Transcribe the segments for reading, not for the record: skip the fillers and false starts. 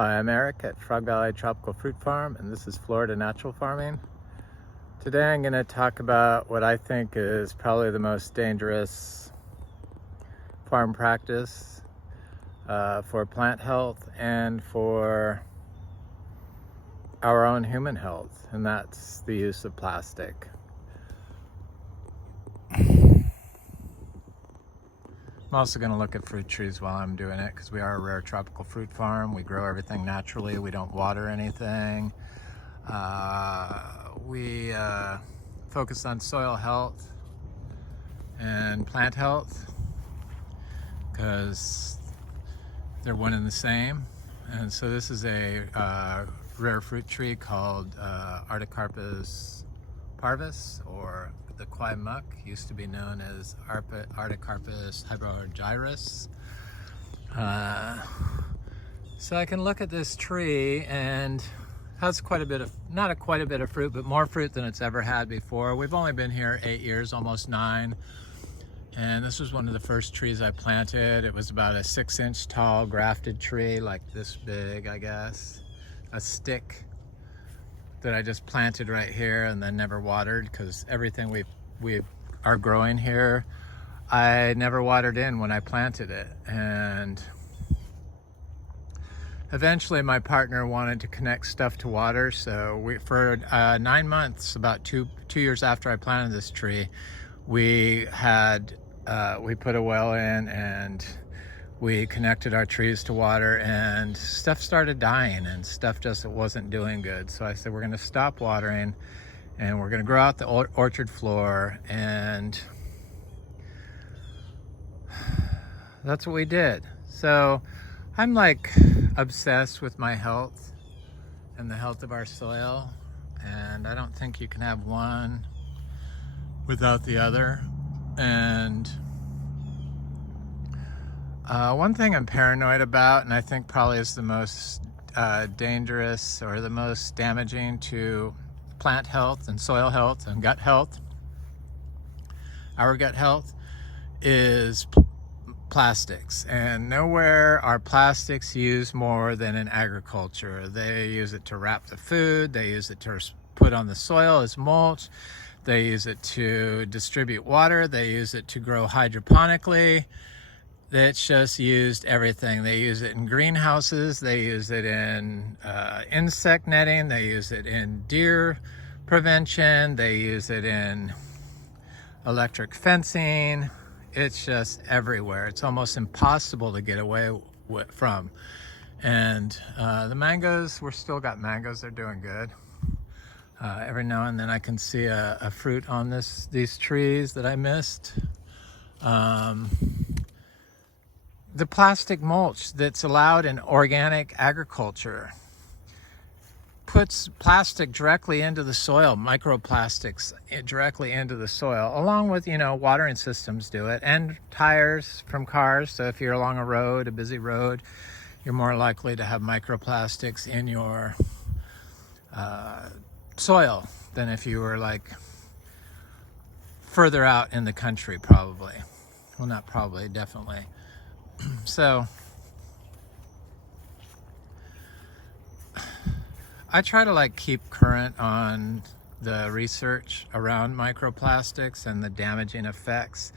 Hi, I'm Eric at Frog Valley Tropical Fruit Farm, and this is Florida Natural Farming. Today I'm going to talk about what I think is probably the most dangerous farm practice for plant health and for our own human health, and that's the use of plastic. I'm also going to look at fruit trees while I'm doing it because we are a rare tropical fruit farm. We grow everything naturally. We don't water anything. We focus on soil health and plant health because they're one and the same. And so this is a rare fruit tree called Artocarpus parvus, or the kwai muck, used to be known as Artocarpus hybrogyrus. So I can look at this tree and has quite a bit of, not quite a bit of fruit, but more fruit than it's ever had before. We've only been here 8 years, almost 9. And this was one of the first trees I planted. It was about a 6-inch tall grafted tree, like this big, I guess. A stick that I just planted right here and then never watered, because everything we are growing here, I never watered in when I planted it. And eventually my partner wanted to connect stuff to water, so for 9 months, about two years after I planted this tree, we put a well in and we connected our trees to water, and stuff started dying and stuff just wasn't doing good. So I said, we're going to stop watering and we're going to grow out the orchard floor, and that's what we did. So I'm like obsessed with my health and the health of our soil, and I don't think you can have one without the other. And one thing I'm paranoid about, and I think probably is the most dangerous or the most damaging to plant health and soil health and gut health, our gut health, is plastics. And nowhere are plastics used more than in agriculture. They use it to wrap the food, they use it to put on the soil as mulch, they use it to distribute water, they use it to grow hydroponically. It's just used everything. They use it in greenhouses, they use it in insect netting, they use it in deer prevention, they use it in electric fencing. It's just everywhere. It's almost impossible to get away from. And the mangoes, we're still got mangoes, they're doing good. Every now and then I can see a fruit on these trees that I missed. The plastic mulch that's allowed in organic agriculture puts plastic directly into the soil, microplastics directly into the soil, along with, watering systems do it, and tires from cars. So if you're along a road, a busy road, you're more likely to have microplastics in your soil than if you were like further out in the country, probably. Well, not probably, definitely. So I try to keep current on the research around microplastics and the damaging effects.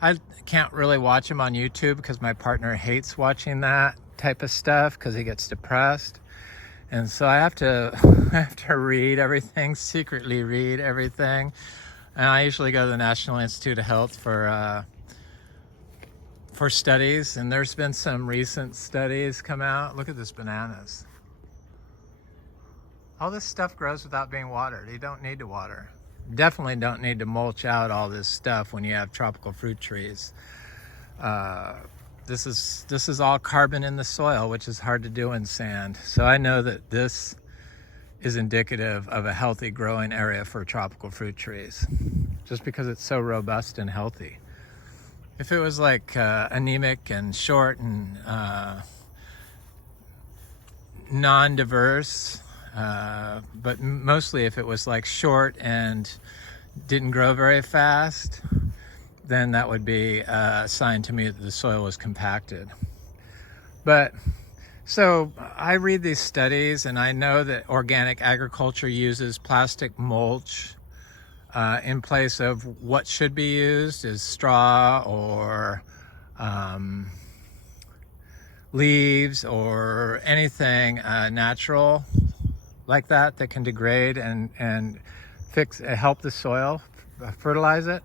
I can't really watch them on YouTube because my partner hates watching that type of stuff because he gets depressed. And so I have to read everything, secretly read everything. And I usually go to the National Institute of Health for studies, and there's been some recent studies come out. Look at this bananas. All this stuff grows without being watered. You don't need to water. Definitely don't need to mulch out all this stuff when you have tropical fruit trees. This is all carbon in the soil, which is hard to do in sand. So I know that this is indicative of a healthy growing area for tropical fruit trees, just because it's so robust and healthy. If it was anemic and short and non-diverse, but mostly if it was short and didn't grow very fast, then that would be a sign to me that the soil was compacted. But So I read these studies, and I know that organic agriculture uses plastic mulch in place of what should be used is straw or leaves or anything natural like that can degrade and help the soil, fertilize it.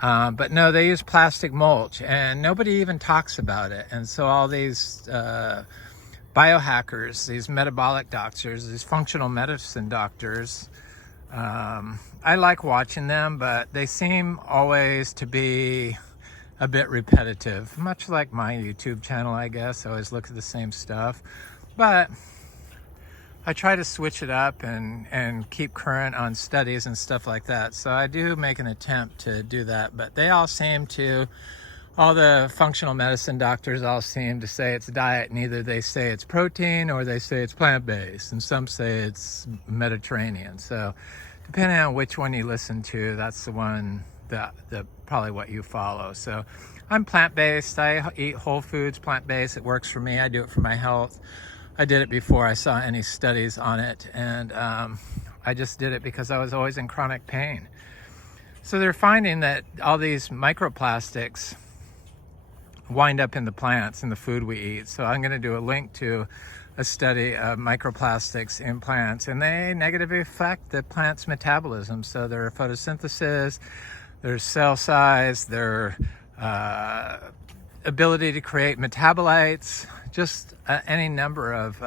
But no, they use plastic mulch, and nobody even talks about it. And so all these biohackers, these metabolic doctors, these functional medicine doctors, I like watching them, but they seem always to be a bit repetitive, much like my YouTube channel, I guess. I always look at the same stuff, but I try to switch it up and keep current on studies and stuff like that. So I do make an attempt to do that, but they all seem to, all the functional medicine doctors all seem to say it's diet, and either they say it's protein or they say it's plant-based, and some say it's Mediterranean. So depending on which one you listen to, that's the one that probably what you follow. So I'm plant-based. I eat whole foods, plant-based. It works for me. I do it for my health. I did it before I saw any studies on it, and I just did it because I was always in chronic pain. So they're finding that all these microplastics wind up in the plants, in the food we eat. So I'm going to do a link to a study of microplastics in plants, and they negatively affect the plant's metabolism. So their photosynthesis, their cell size, their ability to create metabolites, just any number of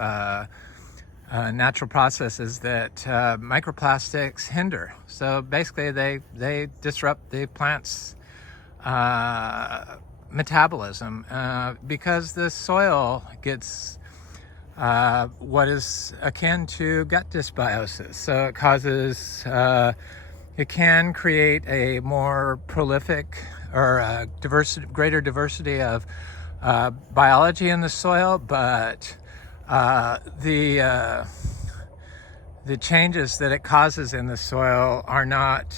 natural processes that microplastics hinder. So basically they disrupt the plant's metabolism because the soil gets what is akin to gut dysbiosis. So it causes, it can create a more prolific or greater diversity of biology in the soil, but the changes that it causes in the soil are not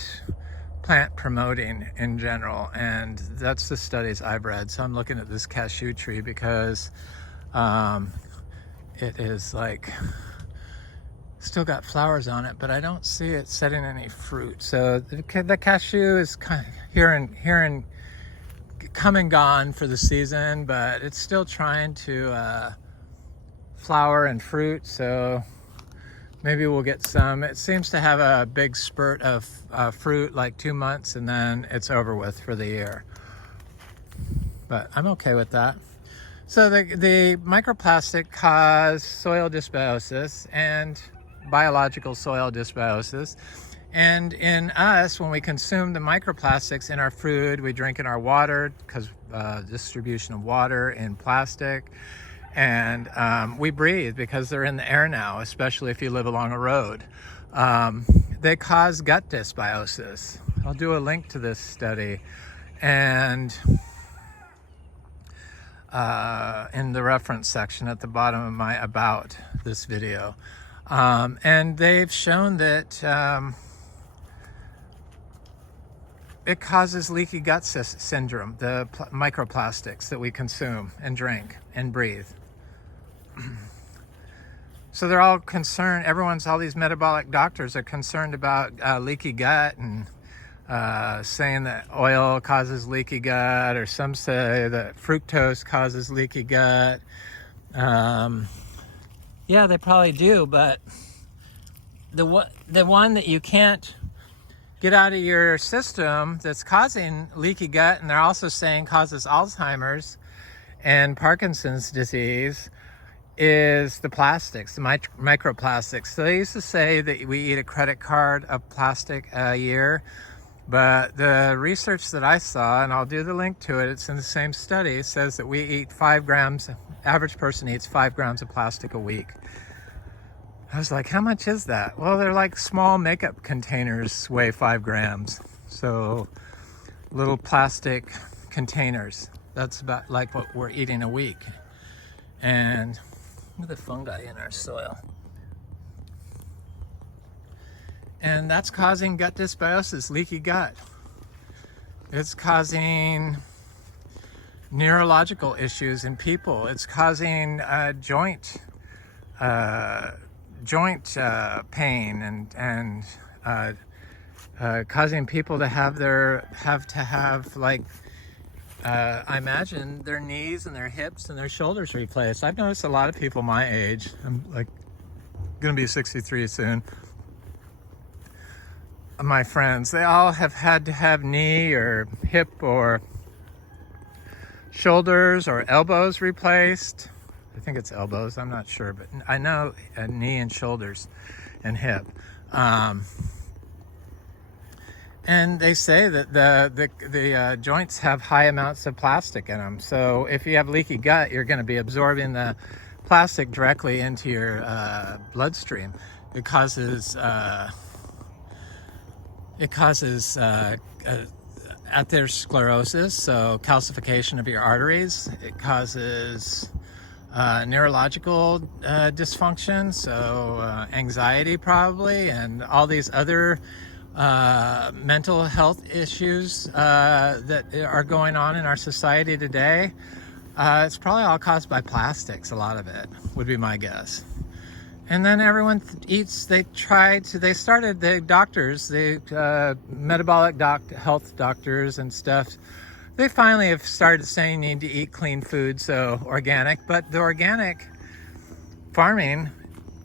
plant promoting in general, and that's the studies I've read. So I'm looking at this cashew tree because it is like still got flowers on it, but I don't see it setting any fruit. So the cashew is kind of here and come and gone for the season, but it's still trying to flower and fruit. So maybe we'll get some. It seems to have a big spurt of fruit, like 2 months, and then it's over with for the year. But I'm okay with that. So the microplastic cause soil dysbiosis and biological soil dysbiosis. And in us, when we consume the microplastics in our food, we drink in our water because distribution of water in plastic. And we breathe because they're in the air now, especially if you live along a road. They cause gut dysbiosis. I'll do a link to this study and in the reference section at the bottom of my about this video. And they've shown that it causes leaky gut syndrome, the microplastics that we consume and drink and breathe. So they're all concerned, all these metabolic doctors are concerned about leaky gut and saying that oil causes leaky gut, or some say that fructose causes leaky gut. Yeah, they probably do, but the one that you can't get out of your system that's causing leaky gut, and they're also saying causes Alzheimer's and Parkinson's disease, is the plastics, the microplastics. So they used to say that we eat a credit card of plastic a year, but the research that I saw, and I'll do the link to it, it's in the same study, says that we eat 5 grams, average person eats 5 grams of plastic a week. I was like, how much is that? Well, they're like small makeup containers weigh 5 grams. So little plastic containers. That's about like what we're eating a week. And look at the fungi in our soil. And that's causing gut dysbiosis, leaky gut. It's causing neurological issues in people. It's causing joint pain and causing people to have like I imagine their knees and their hips and their shoulders replaced. I've noticed a lot of people my age. I'm like gonna be 63 soon. My friends, they all have had to have knee or hip or shoulders or elbows replaced. I think it's elbows, I'm not sure, but I know knee and shoulders and hip. And they say that the joints have high amounts of plastic in them. So if you have leaky gut, you're going to be absorbing the plastic directly into your bloodstream. It causes atherosclerosis, so calcification of your arteries. It causes neurological dysfunction, so anxiety probably, and all these other mental health issues that are going on in our society today. It's probably all caused by plastics, a lot of it, would be my guess. And then everyone eats, the doctors, the metabolic health doctors and stuff, they finally have started saying you need to eat clean food, so organic. But the organic farming,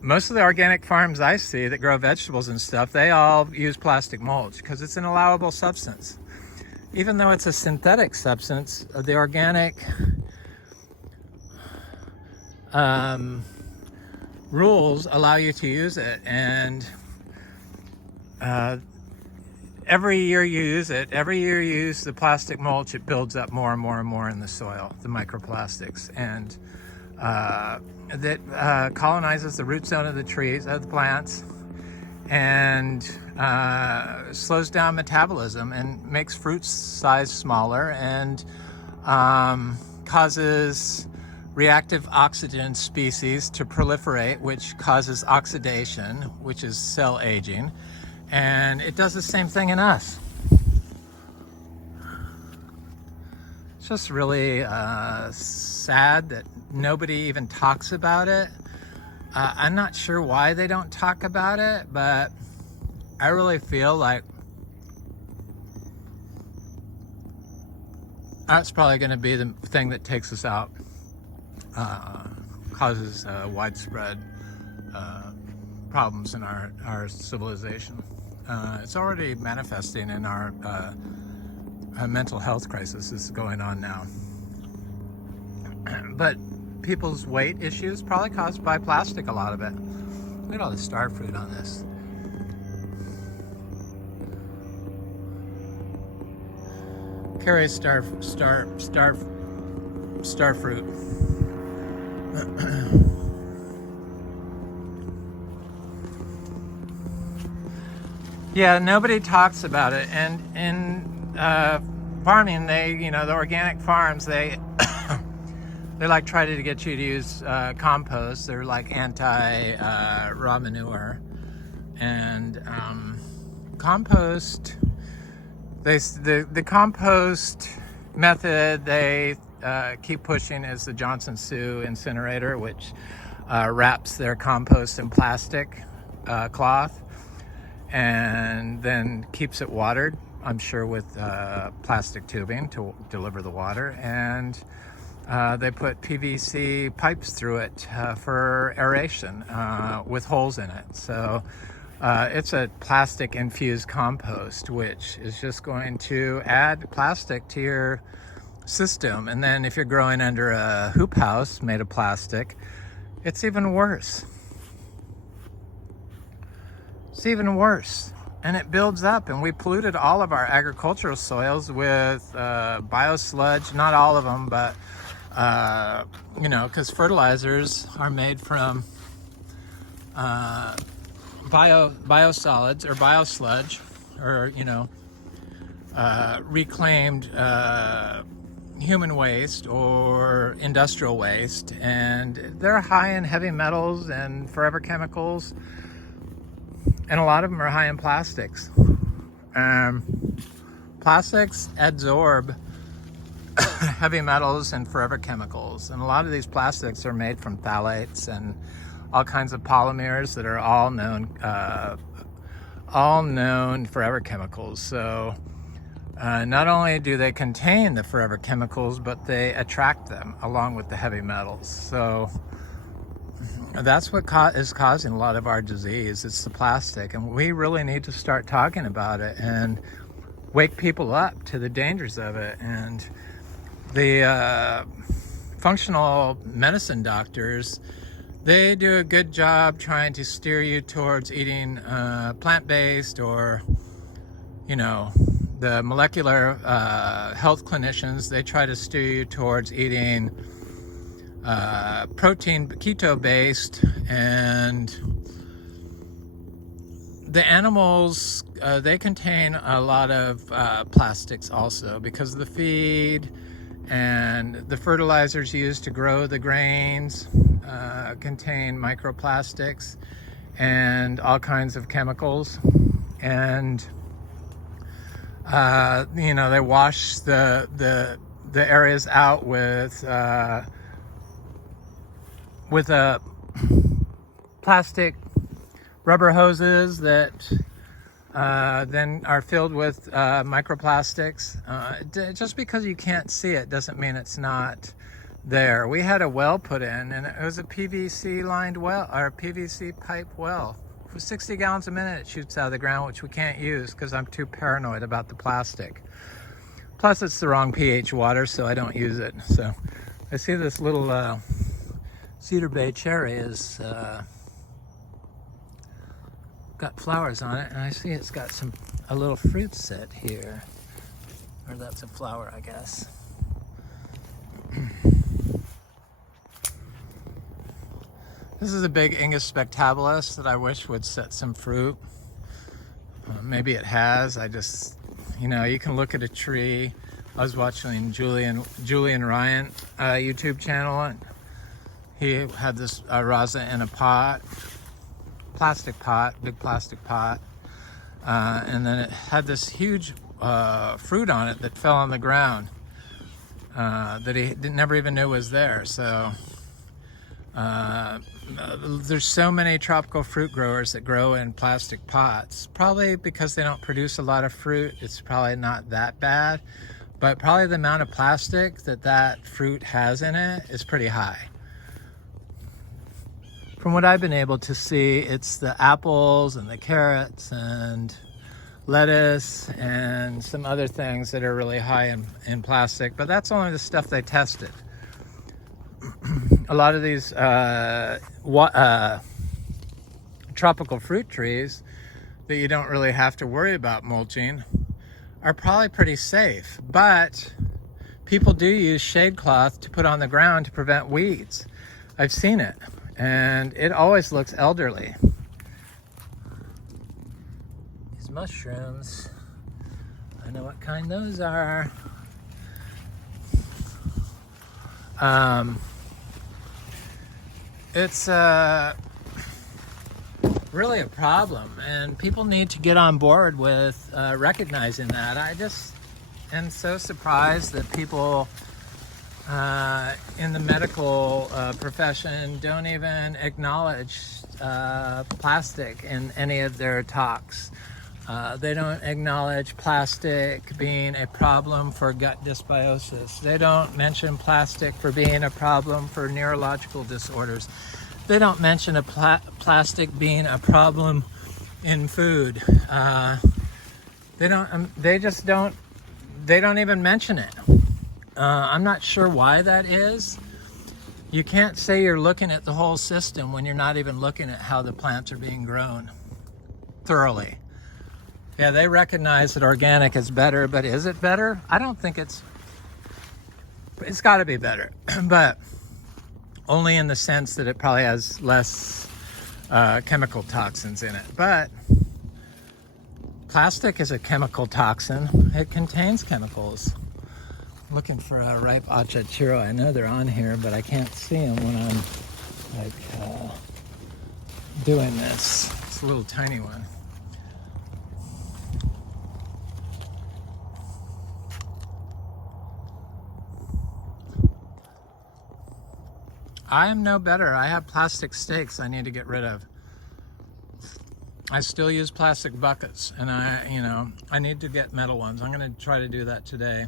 most of the organic farms I see that grow vegetables and stuff, they all use plastic mulch because it's an allowable substance. Even though it's a synthetic substance, the organic rules allow you to use it, and every year you use the plastic mulch, it builds up more and more and more in the soil, the microplastics, and that colonizes the root zone of the trees, of the plants, and slows down metabolism and makes fruit size smaller, and causes reactive oxygen species to proliferate, which causes oxidation, which is cell aging, and it does the same thing in us. It's just really sad that nobody even talks about it. I'm not sure why they don't talk about it, but I really feel like that's probably going to be the thing that takes us out. Causes widespread problems in our civilization. It's already manifesting in our mental health crisis is going on now. But people's weight issues probably caused by plastic, a lot of it. Look at all the star fruit on this. Carries star fruit. Yeah, nobody talks about it, and in farming, the organic farms, they like try to get you to use compost. They're like anti raw manure, and compost. The compost method they keep pushing is the Johnson Sioux incinerator, which wraps their compost in plastic cloth and then keeps it watered, I'm sure with plastic tubing to deliver the water, and they put PVC pipes through it for aeration with holes in it. So it's a plastic infused compost, which is just going to add plastic to your system. And then if you're growing under a hoop house made of plastic, it's even worse. It's even worse. And it builds up, and we polluted all of our agricultural soils with biosludge, not all of them, but because fertilizers are made from biosolids or biosludge, or reclaimed human waste or industrial waste, and they're high in heavy metals and forever chemicals, and a lot of them are high in plastics. Plastics absorb heavy metals and forever chemicals. And a lot of these plastics are made from phthalates and all kinds of polymers that are all known forever chemicals. So not only do they contain the forever chemicals, but they attract them along with the heavy metals. So that's what is causing a lot of our disease. It's the plastic, and we really need to start talking about it and wake people up to the dangers of it. And the functional medicine doctors, they do a good job trying to steer you towards eating plant-based, or, you know, the molecular health clinicians, they try to steer you towards eating protein, keto-based. And the animals, they contain a lot of plastics also, because of the feed and the fertilizers used to grow the grains contain microplastics and all kinds of chemicals. And you know, they wash the areas out with plastic rubber hoses that then are filled with microplastics. Just because you can't see it doesn't mean it's not there. We had a well put in, and it was a PVC lined well, or a PVC pipe well. For 60 gallons a minute it shoots out of the ground, which we can't use because I'm too paranoid about the plastic. Plus it's the wrong pH water, so I don't use it. So I see this little Cedar Bay cherry is got flowers on it, and I see it's got a little fruit set here, or that's a flower, I guess. This is a big Ingus spectabilis that I wish would set some fruit. Maybe it has. I just, you know, you can look at a tree. I was watching Julian Ryan YouTube channel, and he had this raza in a pot, plastic pot, big plastic pot, and then it had this huge fruit on it that fell on the ground that he never even knew was there. So there's so many tropical fruit growers that grow in plastic pots, probably because they don't produce a lot of fruit. It's probably not that bad, but probably the amount of plastic that fruit has in it is pretty high. From what I've been able to see, it's the apples and the carrots and lettuce and some other things that are really high in plastic, but that's only the stuff they tested. A lot of these tropical fruit trees that you don't really have to worry about mulching are probably pretty safe, but people do use shade cloth to put on the ground to prevent weeds. I've seen it, and it always looks elderly. These mushrooms, I know what kind those are. It's really a problem, and people need to get on board with recognizing that. I just am so surprised that people in the medical profession don't even acknowledge plastic in any of their talks. They don't acknowledge plastic being a problem for gut dysbiosis. They don't mention plastic for being a problem for neurological disorders. They don't mention plastic being a problem in food. They don't even mention it. I'm not sure why that is. You can't say you're looking at the whole system when you're not even looking at how the plants are being grown thoroughly. Yeah, they recognize that organic is better, but is it better? I don't think it's got to be better, but only in the sense that it probably has less chemical toxins in it. But plastic is a chemical toxin. It contains chemicals. I'm looking for a ripe achachiro. I know they're on here, but I can't see them when I'm doing this. It's a little tiny one. I am no better. I have plastic steaks I need to get rid of. I still use plastic buckets, and I need to get metal ones. I'm going to try to do that today.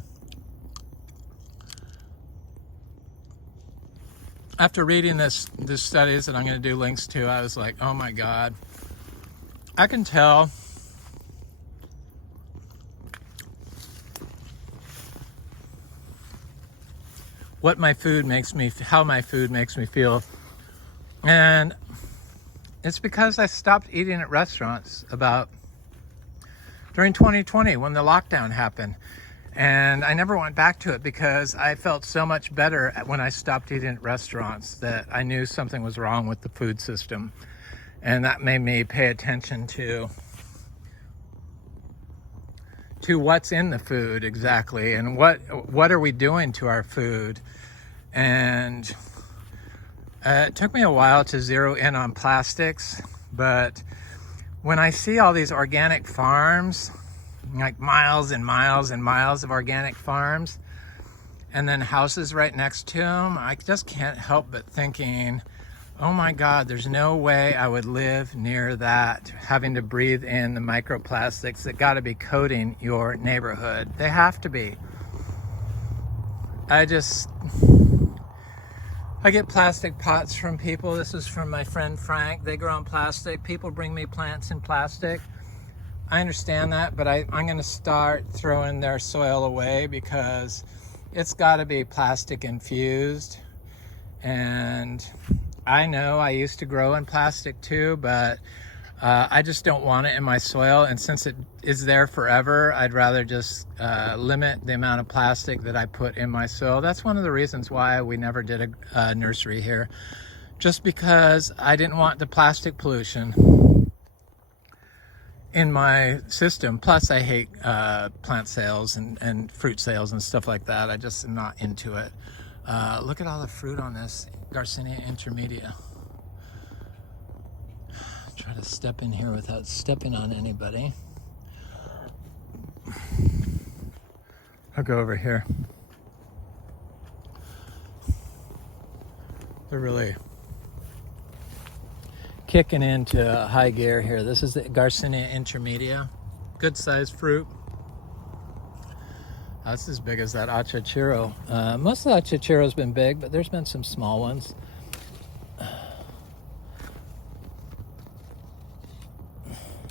After reading this studies that I'm going to do links to, I was like, oh my God, I can tell what my food makes me, how my food makes me feel. And it's because I stopped eating at restaurants during 2020 when the lockdown happened. And I never went back to it because I felt so much better when I stopped eating at restaurants that I knew something was wrong with the food system. And that made me pay attention to what's in the food exactly, and what are we doing to our food. And it took me a while to zero in on plastics, but when I see all these organic farms, like miles and miles and miles of organic farms, and then houses right next to them, I just can't help but thinking, oh my God, there's no way I would live near that, having to breathe in the microplastics that got to be coating your neighborhood. They have to be. I get plastic pots from people. This is from my friend Frank. They grow in plastic. People bring me plants in plastic. I understand that, but I'm going to start throwing their soil away because it's got to be plastic infused. And I know I used to grow in plastic too, but I just don't want it in my soil. And since it is there forever, I'd rather just limit the amount of plastic that I put in my soil. That's one of the reasons why we never did a nursery here, just because I didn't want the plastic pollution in my system. Plus I hate plant sales and fruit sales and stuff like that. I just am not into it. Look at all the fruit on this Garcinia intermedia. Try to step in here without stepping on anybody. I'll go over here. They're really kicking into high gear here. This is the Garcinia intermedia. Good sized fruit. That's as big as that achachiro. Most of the achachiro's been big, but there's been some small ones.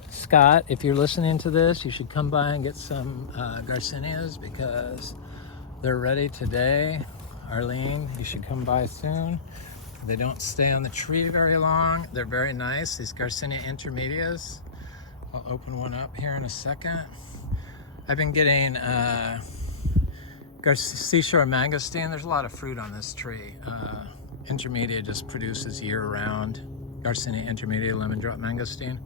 Scott, if you're listening to this, you should come by and get some Garcinias because they're ready today. Arlene, you should come by soon. They don't stay on the tree very long. They're very nice, these Garcinia intermedias. I'll open one up here in a second. I've been getting seashore mangosteen. There's a lot of fruit on this tree. Intermedia just produces year-round Garcinia intermedia lemon drop mangosteen.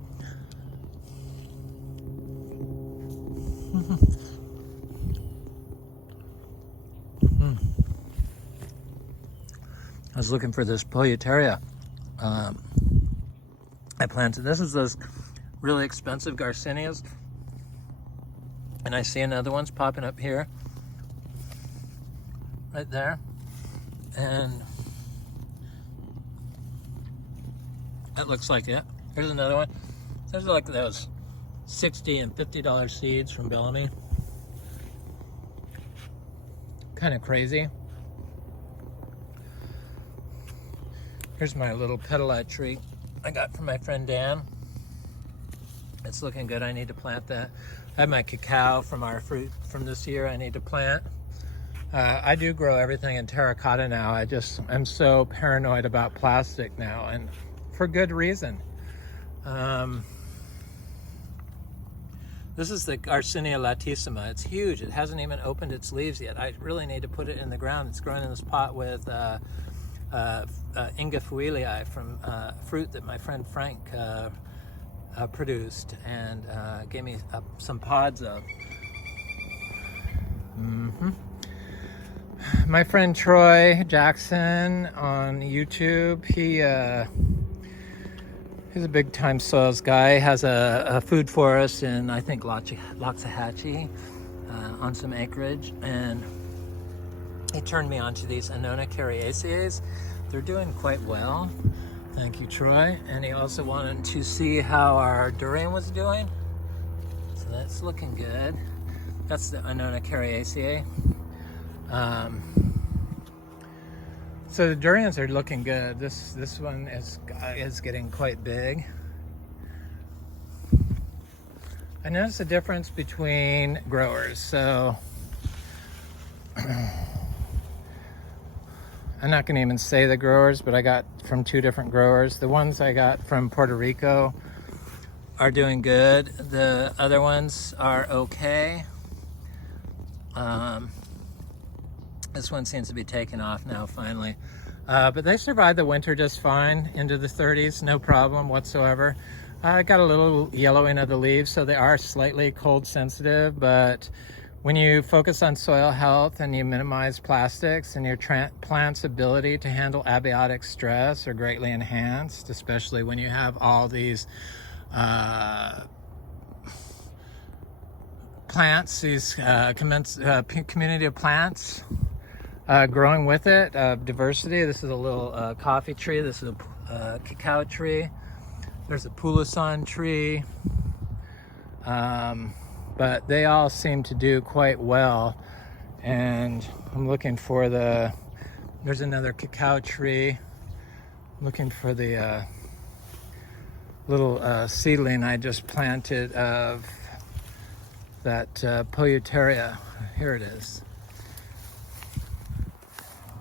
I was looking for this Polyteria. I planted. This is those really expensive Garcinias, and I see another one's popping up here, right there, and that looks like it. Here's another one. There's like those $60 and $50 seeds from Bellamy. Kind of crazy. Here's my little petalite tree I got from my friend Dan. It's looking good. I need to plant that. I have my cacao from our fruit from this year I need to plant. I do grow everything in terracotta now. I'm so paranoid about plastic now, and for good reason. This is the Garcinia latissima. It's huge. It hasn't even opened its leaves yet. I really need to put it in the ground. It's growing in this pot with Inga Fuilii from fruit that my friend Frank produced and gave me some pods of. My friend Troy Jackson on YouTube, he's a big time soils guy. Has a food forest in, I think, Loxahatchee on some acreage, and he turned me on to these Annona cariaceae. they're doing quite well. Thank you, Troy. And he also wanted to see how our durian was doing. So that's looking good. That's the Annona cariaceae. So the durians are looking good. This one is getting quite big. I noticed a difference between growers. So I'm not going to even say the growers, but I got from 2 different growers. The ones I got from Puerto Rico are doing good. The other ones are okay. This one seems to be taking off now finally. But they survived the winter just fine, into the 30s, no problem whatsoever. I got a little yellowing of the leaves, so they are slightly cold sensitive, but when you focus on soil health and you minimize plastics, and your plant's ability to handle abiotic stress are greatly enhanced, especially when you have all these plants, these community of plants growing with it, diversity. This is a little coffee tree. This is a cacao tree. There's a pulisan tree. But they all seem to do quite well. And I'm looking for there's another cacao tree. Looking for the little seedling I just planted of that Poiuteria. Here it is.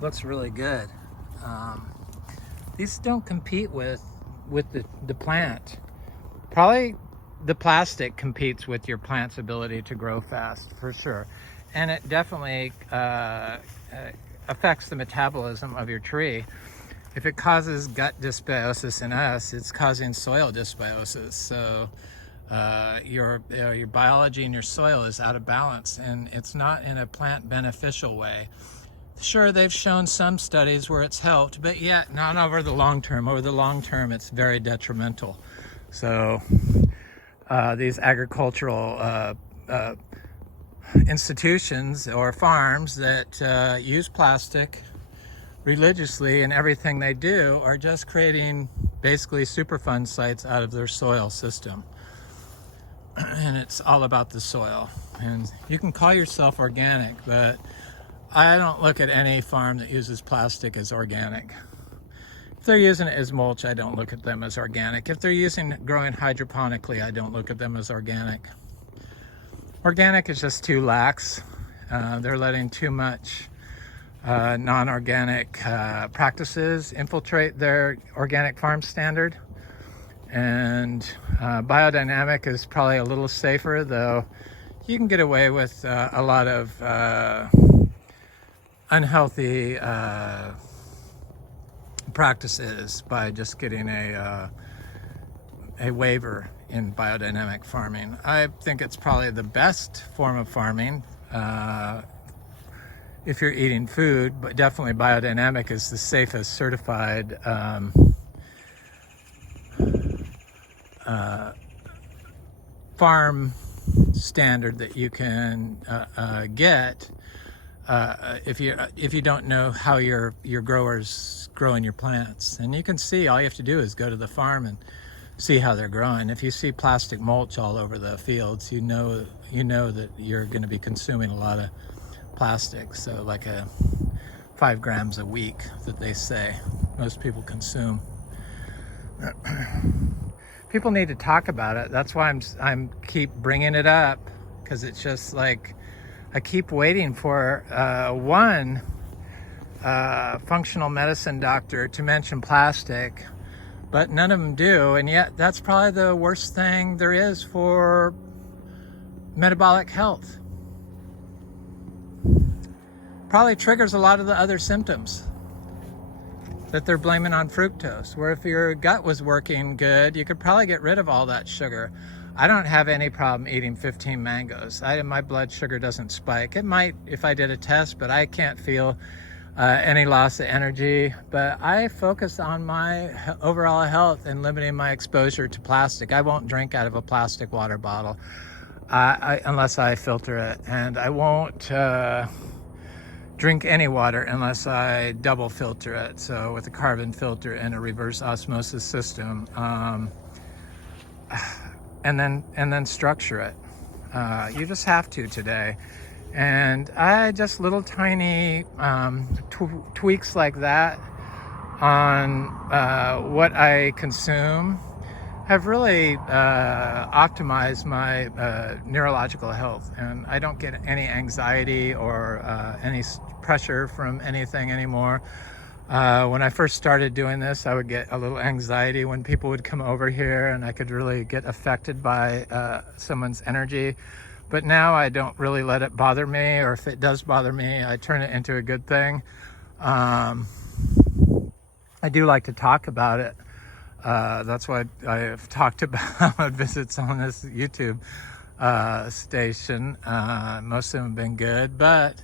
Looks really good. These don't compete with the plant. Probably the plastic competes with your plant's ability to grow fast, for sure. And it definitely affects the metabolism of your tree. If it causes gut dysbiosis in us, it's causing soil dysbiosis. So your biology in your soil is out of balance, and it's not in a plant beneficial way. Sure, they've shown some studies where it's helped, but yet not over the long term. Over the long term, it's very detrimental. So these agricultural institutions or farms that use plastic religiously in everything they do are just creating basically Superfund sites out of their soil system. And it's all about the soil. And you can call yourself organic, but I don't look at any farm that uses plastic as organic. If they're using it as mulch, I don't look at them as organic. If they're growing hydroponically, I don't look at them as organic. Organic is just too lax. They're letting too much non-organic practices infiltrate their organic farm standard. And biodynamic is probably a little safer, though you can get away with a lot of unhealthy practices by just getting a waiver in biodynamic farming. I think it's probably the best form of farming if you're eating food, but definitely biodynamic is the safest certified farm standard that you can get. If you don't know how your growers growing your plants. And you can see, all you have to do is go to the farm and see how they're growing. If you see plastic mulch all over the fields, you know that you're going to be consuming a lot of plastic. So like 5 grams a week that they say most people consume. People need to talk about it. That's why I'm keep bringing it up, because it's just like I keep waiting for one functional medicine doctor to mention plastic, but none of them do. And yet that's probably the worst thing there is for metabolic health. Probably triggers a lot of the other symptoms that they're blaming on fructose, where if your gut was working good, you could probably get rid of all that sugar. I don't have any problem eating 15 mangoes. My blood sugar doesn't spike. It might if I did a test, but I can't feel any loss of energy. But I focus on my overall health and limiting my exposure to plastic. I won't drink out of a plastic water bottle unless I filter it. And I won't drink any water unless I double filter it, so with a carbon filter and a reverse osmosis system, and then structure it. You just have to today. And I just little tiny tweaks like that on what I consume have really optimized my neurological health, and I don't get any anxiety or any pressure from anything anymore. When I first started doing this, I would get a little anxiety when people would come over here, and I could really get affected by someone's energy. But now I don't really let it bother me, or if it does bother me, I turn it into a good thing. I do like to talk about it. That's why I've talked about visits on this YouTube station. Most of them have been good, but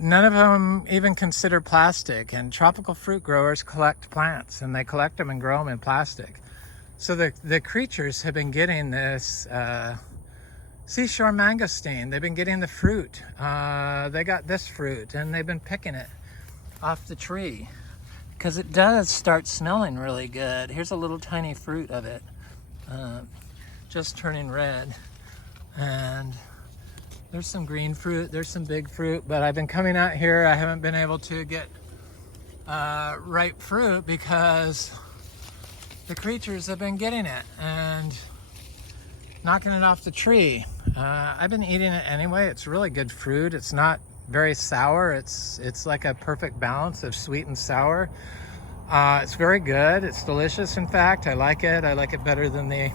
none of them even consider plastic. And tropical fruit growers collect plants, and they collect them and grow them in plastic. So the creatures have been getting this seashore mangosteen. They've been getting the fruit. They got this fruit, and they've been picking it off the tree, because it does start smelling really good. Here's a little tiny fruit of it, just turning red. And there's some green fruit, there's some big fruit, but I've been coming out here, I haven't been able to get ripe fruit because the creatures have been getting it and knocking it off the tree. I've been eating it anyway. It's really good fruit. It's not very sour. It's like a perfect balance of sweet and sour. It's very good. It's delicious. In fact, I like it. I like it better than the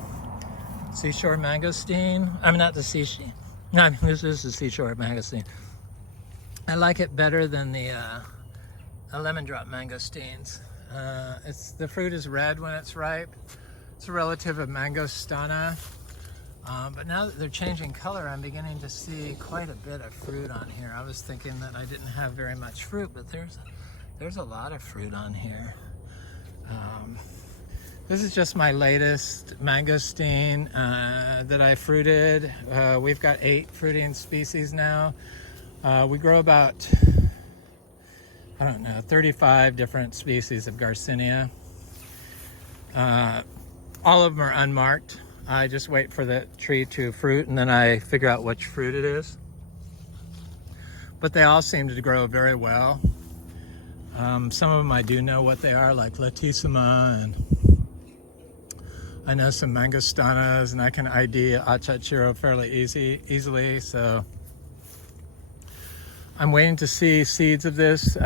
seashore mangosteen. I mean, not the seashore. No, I mean, this is the seashore mangosteen. I like it better than the lemon drop mangosteens. The fruit is red when it's ripe. It's a relative of mangostana. But now that they're changing color, I'm beginning to see quite a bit of fruit on here. I was thinking that I didn't have very much fruit, but there's a lot of fruit on here. This is just my latest mangosteen that I fruited. We've got 8 fruiting species now. We grow about, 35 different species of Garcinia. All of them are unmarked. I just wait for the tree to fruit, and then I figure out which fruit it is. But they all seem to grow very well. Some of them I do know what they are, like Latissima, and I know some Mangostanas, and I can ID Achachiro fairly easily. So I'm waiting to see seeds of this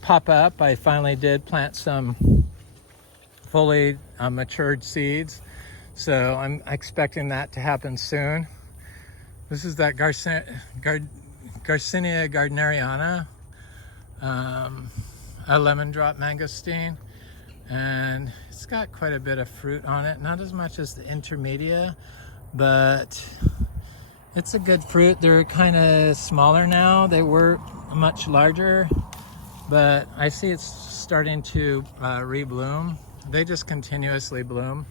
pop up. I finally did plant some fully matured seeds, so I'm expecting that to happen soon. This is that Garcinia gardneriana, a lemon drop mangosteen, and it's got quite a bit of fruit on it. Not as much as the intermedia, but it's a good fruit. They're kind of smaller now. They were much larger, but I see it's starting to rebloom. They just continuously bloom.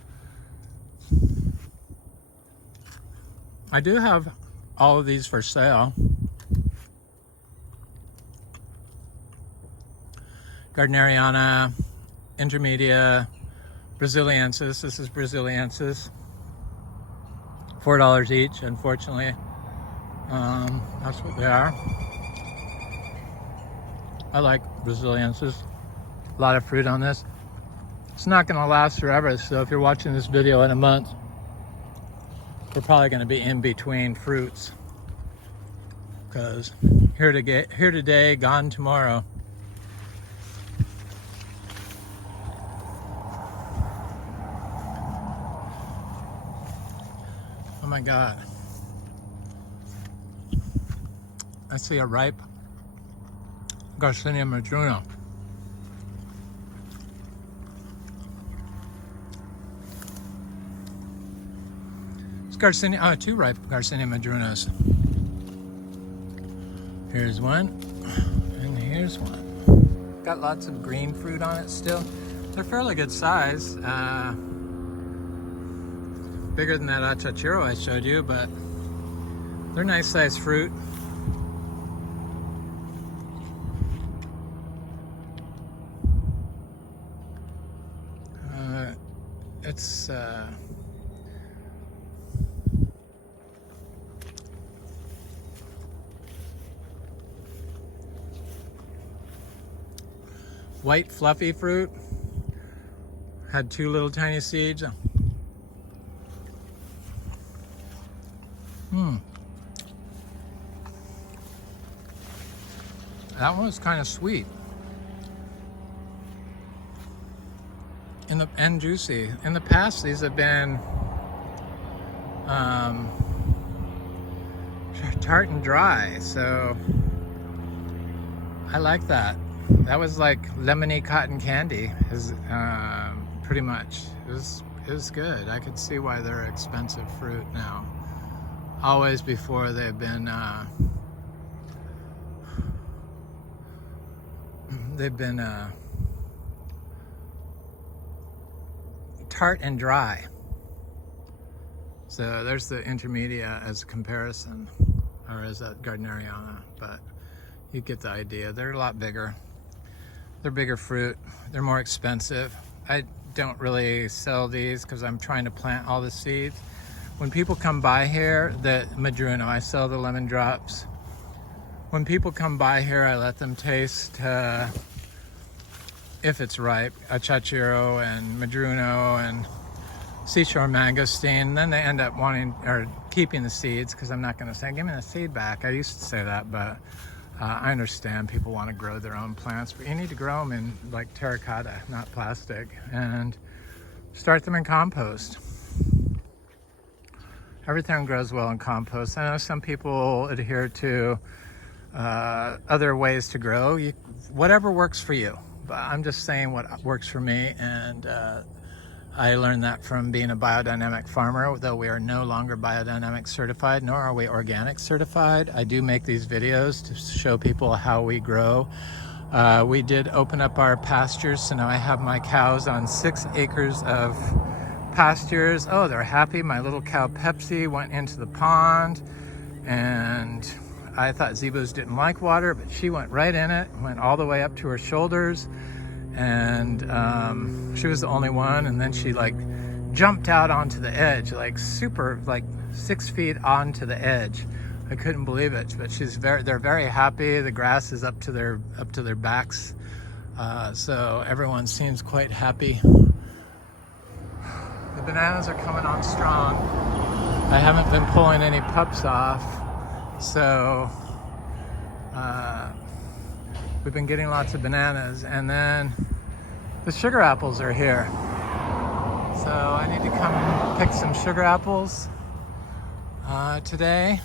I do have all of these for sale. Gardneriana, intermedia, Braziliensis. This is Braziliensis. $4 each, unfortunately. That's what they are. I like Braziliensis. A lot of fruit on this. It's not going to last forever, so if you're watching this video in a month, we're probably going to be in between fruits, because here today, gone tomorrow. Oh my God. I see a ripe Garcinia madruna. Garcinia, 2 ripe Garcinia madrunas. Here's one, and here's one. Got lots of green fruit on it still. They're fairly good size. Bigger than that Achachiro I showed you, but they're nice sized fruit. it's white fluffy fruit. Had 2 little tiny seeds. That one was kind of sweet. And juicy. In the past, these have been tart and dry, so I like that. That was like lemony cotton candy, pretty much. It was good. I could see why they're expensive fruit now. Always before they've been tart and dry. So there's the intermedia as a comparison, or as that Gardneriana, but you get the idea. They're a lot bigger. They're bigger fruit. They're more expensive. I don't really sell these because I'm trying to plant all the seeds. When people come by here, the Madruno, I sell the lemon drops. When people come by here, I let them taste, if it's ripe, Achachiro and Madruno and Seashore Mangosteen. Then they end up wanting, or keeping the seeds, because I'm not going to say, give me the seed back. I used to say that, but I understand people want to grow their own plants, but you need to grow them in like terracotta, not plastic, and start them in compost. Everything grows well in compost. I know some people adhere to other ways to grow. Whatever works for you. But I'm just saying what works for me, and I learned that from being a biodynamic farmer, though we are no longer biodynamic certified, nor are we organic certified. I do make these videos to show people how we grow. We did open up our pastures, so now I have my cows on 6 acres of pastures. Oh, they're happy. My little cow Pepsi went into the pond, and I thought Zebos didn't like water, but she went right in it, went all the way up to her shoulders, and she was the only one. And then she like jumped out onto the edge, like super, like 6 feet onto the edge. I couldn't believe it, but they're very happy. The grass is up to their backs, so everyone seems quite happy. The bananas are coming on strong. I haven't been pulling any pups off, so we've been getting lots of bananas. And then the sugar apples are here, so I need to come pick some sugar apples today.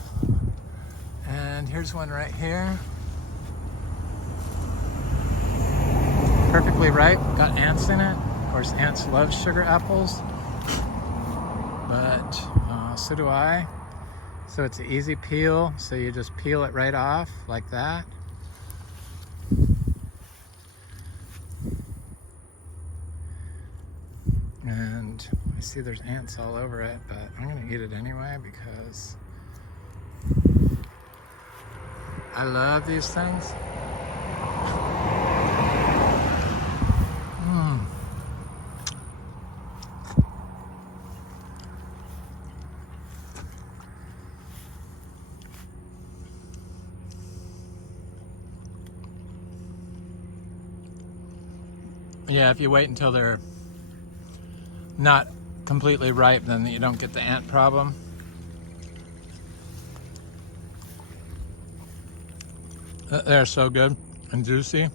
And here's one right here, perfectly ripe, got ants in it. Of course, ants love sugar apples, but so do I. So it's an easy peel, so you just peel it right off like that. And I see there's ants all over it, but I'm gonna eat it anyway because I love these things. Yeah, if you wait until they're not completely ripe, then you don't get the ant problem. They're so good and juicy.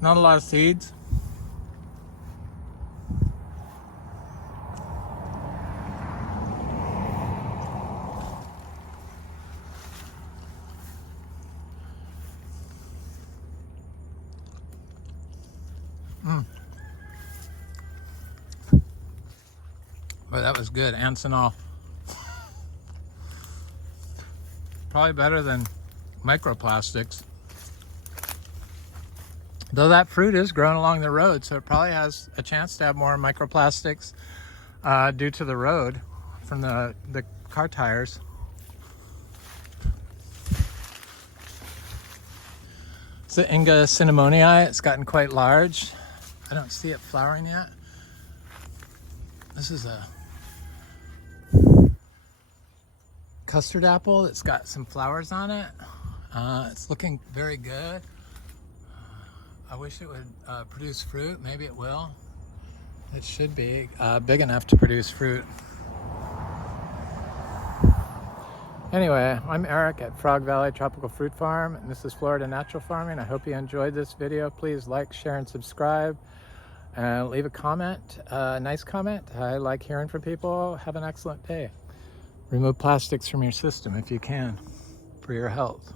Not a lot of seeds. But that was good, ants and all. Probably better than microplastics. Though that fruit is growing along the road, so it probably has a chance to have more microplastics due to the road from the car tires. It's the Inga cinnamonii. It's gotten quite large. I don't see it flowering yet. This is a custard apple that's got some flowers on it. It's looking very good. I wish it would produce fruit. Maybe it will. It should be big enough to produce fruit. Anyway, I'm Eric at Frog Valley Tropical Fruit Farm, and this is Florida Natural Farming. I hope you enjoyed this video. Please like, share, and subscribe. And leave a comment, a nice comment. I like hearing from people. Have an excellent day. Remove plastics from your system if you can, for your health.